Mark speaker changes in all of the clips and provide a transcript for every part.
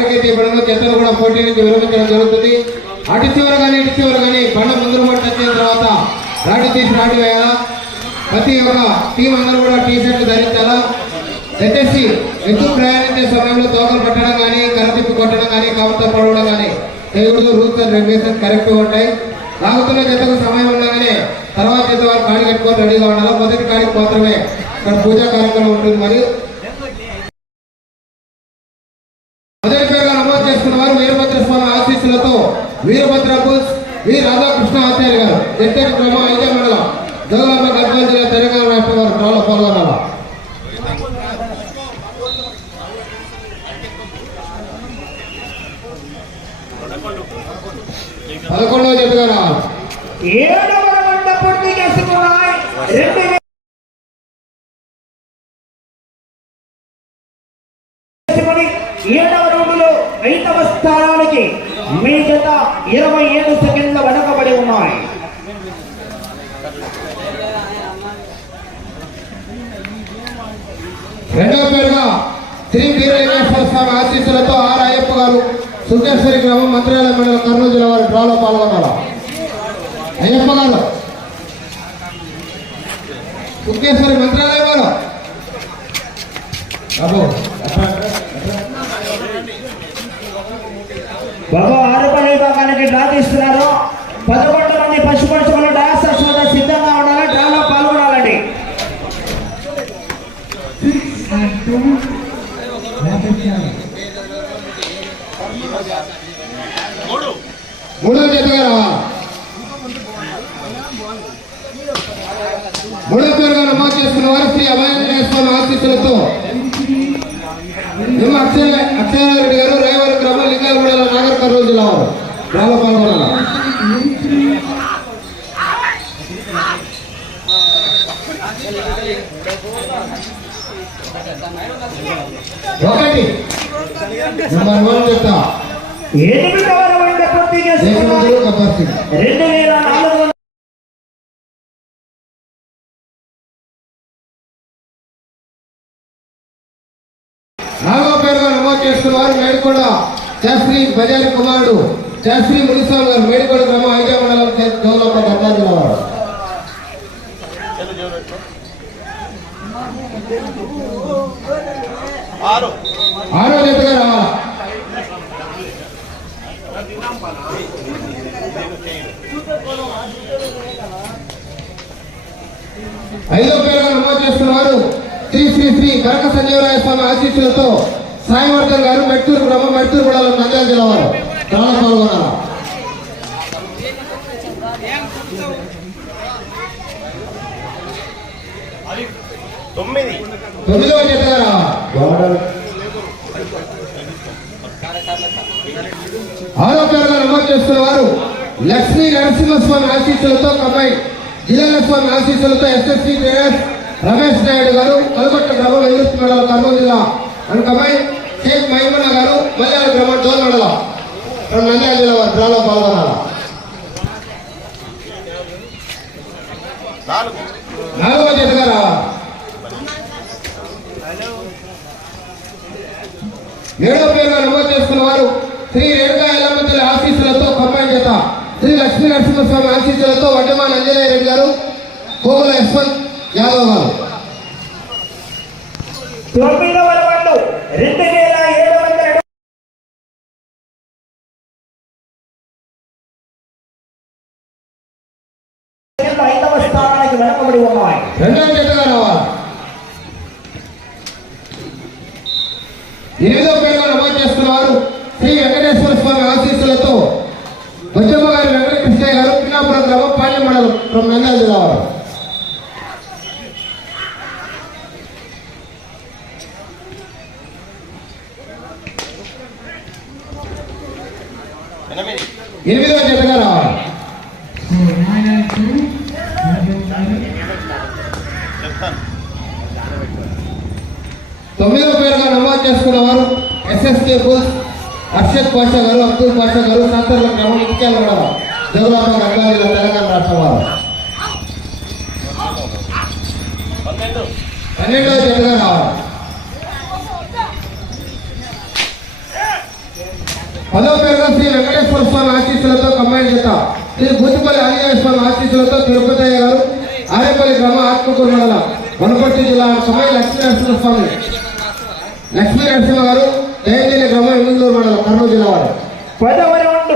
Speaker 1: ఎవరికైతే ఇవ్వడంలో చెత్తలు కూడా పోటీ నుంచి విరమించడం జరుగుతుంది. అటు చివర కానీ ఇటు చివర కానీ బండ ముందు పట్టి వచ్చిన తర్వాత రాటి తీసి రాటి వేయాలా? ప్రతి ఒక్క టీం అందరూ కూడా టీ షర్ట్లు ధరించాలా? దయచేసి ఎక్కువ ప్రయాణించే సమయంలో తోకలు పెట్టడం కానీ కర్ర కొట్టడం కానీ కవర్తో పడవడం కానీ చేయకూడదు. రూల్స్ అండ్ రెగ్యులేషన్ కరెక్ట్గా ఉంటాయి. లాగుతున్న జతకు సమయం ఉండగానే తర్వాత జత వారు కాడి కట్టుకొని రెడీగా ఉండాలి? మొదటి కాడికి మాత్రమే ఇక్కడ పూజా కార్యక్రమం ఉంటుంది మరియు మొదటి పేరుగా నమోదు చేసుకున్న వారు వీరభద్ర స్వామి ఆశీస్సులతో వీరభద్ర బుల్స్ వి రాధాకృష్ణ ఆచార్య గారు. జట్టేటి గ్రామం ఐదే మండలం జోగులాంబ గద్వాల జిల్లా తెలంగాణ రాష్ట్రం వారు డ్రాలో పాల్గొనాలి? పదకొండవ జతగా రావాలి
Speaker 2: ఏడవ రౌండ్ పూర్తి చేసుకున్నాయి. రెండు ఏడవ రౌండ్లో ఐదవ స్థానానికి మీ జత ఇరవై ఏడు సెకండ్ల వెనకబడి ఉన్నాయి.
Speaker 1: రెండవ పేరుగా శ్రీ వీరేశ్వర స్వామి ఆశీస్సులతో ఆర్ అయ్యప్ప గారు సుఖేశ్వరి గ్రామం మంత్రాలయ మండలం కర్నూలు జిల్లా వారి డ్రాలో పాల్గొన్నారు. అయ్యప్ప గారు సుఖేశ్వరి మంత్రాలయం వారు. బాబు
Speaker 2: బాబా ఆరుపల్లి విభాగానికి డ్రా తీస్తున్నారు. పదకొండు మంది పశుపక్షులు డాన్స్ వద్ద సిద్ధంగా ఉండాలి? డ్రాలో పాల్గొనాలండి.
Speaker 1: మూడవ జతగా మూడో పేరుగా నమోదు చేసుకున్న వారికి అభయం చేసుకున్న ఆశీస్సులతో. నిమ్మ అక్షయ అక్షయారెడ్డి గారు రైవర్ గ్రామం లింగాలగూడ నాగర్ కర్నూలు జిల్లా వారు డ్రాలో పాల్గొన్నారు ఒకటి. నెంబర్ వన్ చెప్తా.
Speaker 2: ఎనిమిదవ రౌండ్ పూర్తి చేసుకున్నాయి
Speaker 1: దేశమంతులు గబ్బర్ సింగ్
Speaker 2: రెండు వేల నాలుగు వందల
Speaker 1: నాలుగో పేరుగా నమోదు చేసుకున్న వారు మేడికొండ శాస్త్రి బజార్ కుమారుడు శాస్త్రి మునిస్వామి గారు మేడికొండ గ్రామం ఐదే మండలం గౌరవ గద్వాల జిల్లా
Speaker 3: ఆరో
Speaker 1: జతగా రావాలా? ఐదో పేరుగా నమోదు చేసుకున్న వారు శ్రీ శ్రీ శ్రీ కనక సంజీవరాయ స్వామి ఆశీస్సులతో సాయివర్ధన్ గారు మెట్టూరు గ్రామం మెట్టూరు మండలం నంద్యాల జిల్లా వారు. చాలా పాల్గొన్నారు. తొమ్మిదవ నమోదు చేస్తున్న వారు లక్ష్మీ నరసింహస్వామి ఆశీస్సులతో కమ్మాయి జిల్లాల స్వామి ఆశీస్సులతో ఎస్ఎస్సి రమేష్ నాయుడు గారు కలగొట్ట గ్రామం ఎదురు మండలం కర్నూలు జిల్లా అండ్ కమ్మాయి షేక్ మహిమన్న గారు మల్యాల గ్రామం డోల్ మండలం from నంద్యాల జిల్లా వారు డ్రాలో పాల్గొనాలి
Speaker 3: నాలుగు
Speaker 1: నాలుగవ జతగా రావాలి ఏడో పేరుగా నమోదు చేసుకున్న వారు శ్రీ రేణుగా ఎల్లమ్మతల్లి ఆశీస్సులతో కమ్మాయి చేత శ్రీ లక్ష్మీ నరసింహస్వామి ఆశీస్సులతో వడ్డమాన్ అంజనేయ రెడ్డి గారు కోగుల యశ్వంత్ యాదవ్ గారు.
Speaker 2: వెనకబడి ఉన్నాయి
Speaker 1: రెండవ జతగా రావాలి ఎనిమిదవ పేరుగా నమోదు చేసుకున్న వారు శ్రీ వెంకటేశ్వర స్వామి ఆశీస్సులతో బుజ్జమ్మ గారి వెంకటకృష్ణయ్య గారు పిన్నాపురం గ్రామం పాల్యం మండలం from నంద్యాల జిల్లా వారు
Speaker 3: ఎనిమిది
Speaker 1: జతగా రావాలి తొమ్మిదవ పేరుగా నమోదు చేసుకున్న వారు ఎస్ఎస్కే బుల్స్ అర్షద్ పాషా గారు అబ్దుల్ పాషా గారు సంతర్ల గ్రామం ఇత్యాల కూడా జగలాప గంగా తెలంగాణ రాష్ట్రం వారు. పన్నెండవ జతగా రావాలి. పదవ పేరుగా శ్రీ వెంకటేశ్వర స్వామి ఆశీస్సులతో కంబైన్ చేత శ్రీ బూతిపల్లి ఆంజనేయ స్వామి ఆశీస్సులతో తిరుపతయ్య గారు ఆరేపల్లి గ్రామ ఆత్మకూరు మండలం వనపర్తి జిల్లా సమయ లక్ష్మీ నరసింహ స్వామి లక్ష్మీ నరసింహ గారు జయంతిని గ్రామం ఎమ్మిగనూరు మండలం కర్నూలు జిల్లా వారు.
Speaker 2: పదవ రౌండ్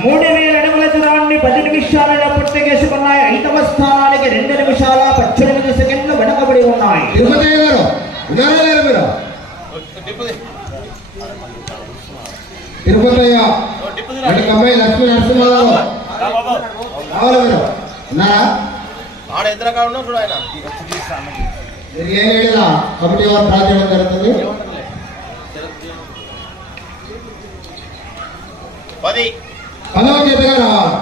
Speaker 2: మూడు వేల అడుగుల దూరాన్ని పది నిమిషాలలో పూర్తి చేసుకున్నాయి. ఐదవ స్థానానికి రెండు నిమిషాల పద్దెనిమిది సెకండ్లు వెనకబడి ఉన్నాయి.
Speaker 1: తిరుపతయ్య గారు ఉన్నారా లేరు మీరు.
Speaker 3: డిప్పుది
Speaker 1: తిరుపతయ్య
Speaker 3: డిప్పుది
Speaker 1: అంటే కంబైన్ లక్ష్మీ నరసింహ గారు
Speaker 3: బాబు
Speaker 1: రావాలి మీరు ఉన్నారా
Speaker 3: ఆడ చూడు ఆయన.
Speaker 1: ఏడేలా కమిటీ వారు జరుగుతుంది?
Speaker 3: పది.
Speaker 1: పదవ రావాలి.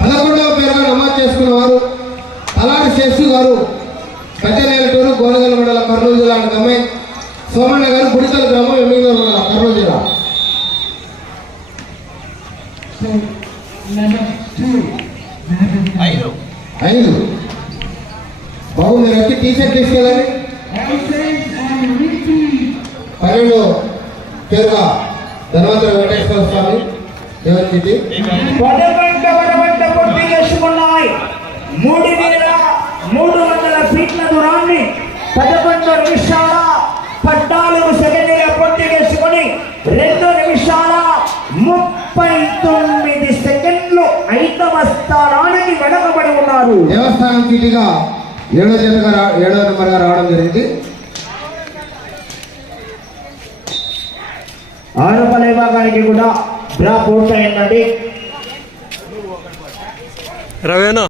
Speaker 1: పదకొండవ పేరుగా నమోదు చేసుకున్న వారు తలారి శేషు గారు పెద్దనేలటూరు గోనగల మండలం కర్నూలు జిల్లా సోమಣ್ణ గారు గుడితల గ్రామం ఎమ్మిగనూరు మండలం కర్నూలు జిల్లా
Speaker 3: ఐదు
Speaker 1: ఐదు బాబు మీరు వచ్చి టీ షర్ట్ తీసుకెళ్ళండి పన్నెండు పేరుగా ధన్వంతరి వెంకటేశ్వర స్వామి దేవస్థితి
Speaker 2: మూడు వేల మూడు వందల ఫీట్ల దూరాన్ని పదకొండు నిమిషాల పద్నాలుగు సెకండ్ల పూర్తి చేసుకుని రెండు నిమిషాల ముప్పై తొమ్మిది సెకండ్లు ఐదవ స్థానానికి వెనకబడి ఉన్నారు.
Speaker 1: దేవస్థానం ఏడో జతగా రా ఏడో నెంబర్గా రావడం జరిగింది.
Speaker 2: ఆరపల విభాగానికి కూడా డ్రా పూర్తయిందండి.
Speaker 4: రవేనా?